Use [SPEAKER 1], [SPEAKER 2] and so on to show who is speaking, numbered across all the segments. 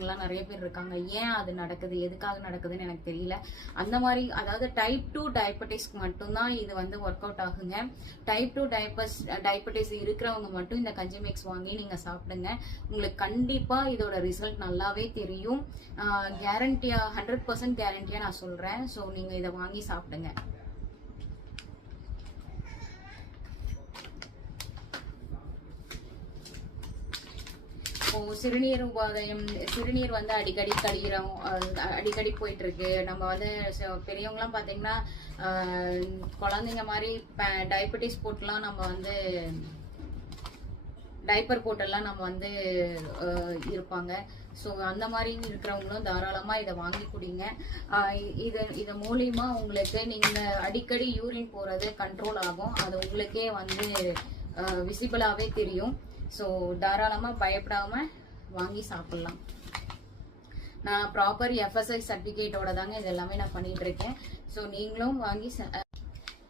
[SPEAKER 1] பெரியவங்கலாம் நிறைய பேர் இருக்காங்க. ஏன் அது நடக்குது? எதுக்காக நடக்குதுன்னு எனக்கு தெரியல. அந்த மாதிரி அதாவது டைப் டூ டயபட்டிஸ்க்கு மட்டும்தான் இது வந்து ஒர்க் அவுட் ஆகுங்க. டைப் டூ டயபஸ் டயபட்டிஸ் இருக்கிறவங்க மட்டும் இந்த கஞ்சி மிக்ஸ் வாங்கி நீங்கள் சாப்பிடுங்க. உங்களுக்கு கண்டிப்பாக இதோட ரிசல்ட் நல்லாவே தெரியும். கேரண்டியாக ஹண்ட்ரட் பர்சன்ட் கேரண்டியாக நான் சொல்கிறேன் ஸோ நீங்கள் இதை வாங்கி சாப்பிடுங்க. இப்போ சிறுநீர் உபாதயம் சிறுநீர் வந்து அடிக்கடி கடிக்கிறோம் அடிக்கடி போயிட்டு இருக்கு நம்ம வந்து ச- பெரியவங்கலாம் பாத்தீங்கன்னா குழந்தைங்க மாதிரி டயபெட்டிஸ் போட்டுலாம் நம்ம வந்து டைப்பர் போட்டெல்லாம் நம்ம வந்து இருப்பாங்க. ஸோ அந்த மாதிரி இருக்கிறவங்களும் தாராளமாக இதை வாங்கி குடிங்க. இது இது மூலியமா உங்களுக்கு நீங்கள் அடிக்கடி யூரின் போகிறது கண்ட்ரோல் ஆகும். அது உங்களுக்கே வந்து விசிபிளாகவே தெரியும். ஸோ தாராளமாக பயப்படாமல் வாங்கி சாப்பிட்லாம். நான் ப்ராப்பர் எஃப்எஸ்ஐ சர்டிஃபிகேட்டோட தாங்க இது எல்லாமே நான் பண்ணிகிட்ருக்கேன் ஸோ நீங்களும் வாங்கி ச-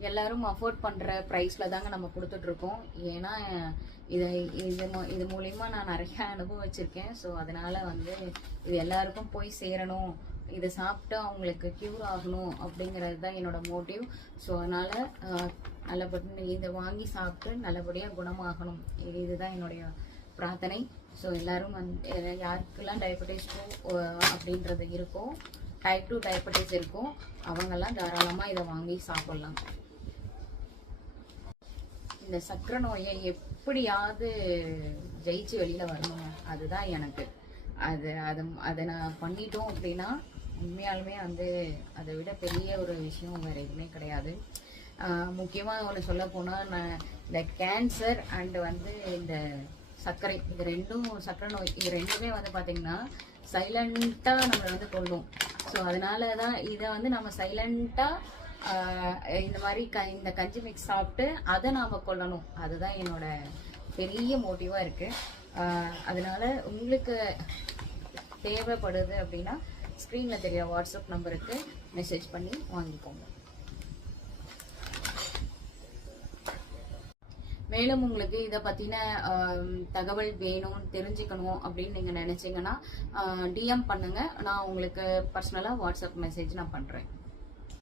[SPEAKER 1] எல்லாரும் அஃபோர்ட் பண்ணுற ப்ரைஸில் தாங்க நம்ம கொடுத்துட்ருக்கோம் ஏன்னா இதை இது இது மூலிமா நான் நிறையா அனுபவிச்சிருக்கேன். ஸோ அதனால் வந்து இது எல்லாருக்கும் போய் சேரணும். இதை சாப்பிட்டு அவங்களுக்கு க்யூர் ஆகணும் அப்படிங்கிறது தான் என்னோடய மோட்டிவ் ஸோ அதனால் நல்லபடி இதை வாங்கி சாப்பிட்டு நல்லபடியாக குணமாகணும். இது- இதுதான் என்னுடைய பிரார்த்தனை. ஸோ எல்லாரும் வந்து யாருக்கெல்லாம் டயபெட்டிஸ் அப்படின்றது இருக்கோ டைப் டூ டயபெட்டிஸ் இருக்கும் அவங்கெல்லாம் தாராளமாக இதை வாங்கி சாப்பிட்லாம். இந்த சக்கரை நோயை எப்படியாவது ஜெயிச்சு வெளியில வரணுங்க. அதுதான் எனக்கு. அது அது அதை நான் பண்ணிட்டோம் அப்படின்னா உண்மையாலுமே வந்து அதை விட பெரிய ஒரு விஷயம் வேறு எதுவுமே கிடையாது. முக்கியமாக முக்கியமா ஒன்று சொல்ல போனால் நான் இந்த கேன்சர் அண்டு வந்து இந்த சர்க்கரை இது ரெண்டும் சர்க்கரை நோய் இது ரெண்டுமே வந்து பார்த்திங்கன்னா சைலண்ட்டாக நம்மளை வந்து கொல்லும். ஸோ அதனால தான் இதை வந்து நம்ம சைலண்ட்டாக இந்த மாதிரி க இந்த கஞ்சி மிக்ஸ் சாப்பிட்டு அதை நாம் கொல்லணும். அதுதான் என்னோட பெரிய மோட்டிவாக இருக்குது அதனால் உங்களுக்கு தேவைப்படுது அப்படின்னா ஸ்க்ரீனில் தெரிய வாட்ஸ்அப் நம்பருக்கு மெசேஜ் பண்ணி வாங்கிக்கோங்க. மேலும் உங்களுக்கு இதை பற்றின தகவல் வேணும் தெரிஞ்சுக்கணும் அப்படின்னு நீங்கள் நினச்சிங்கன்னா டிஎம் பண்ணுங்கள் நான் உங்களுக்கு பர்சனலாக வாட்ஸ்அப் மெசேஜ் நான் பண்ணுறேன்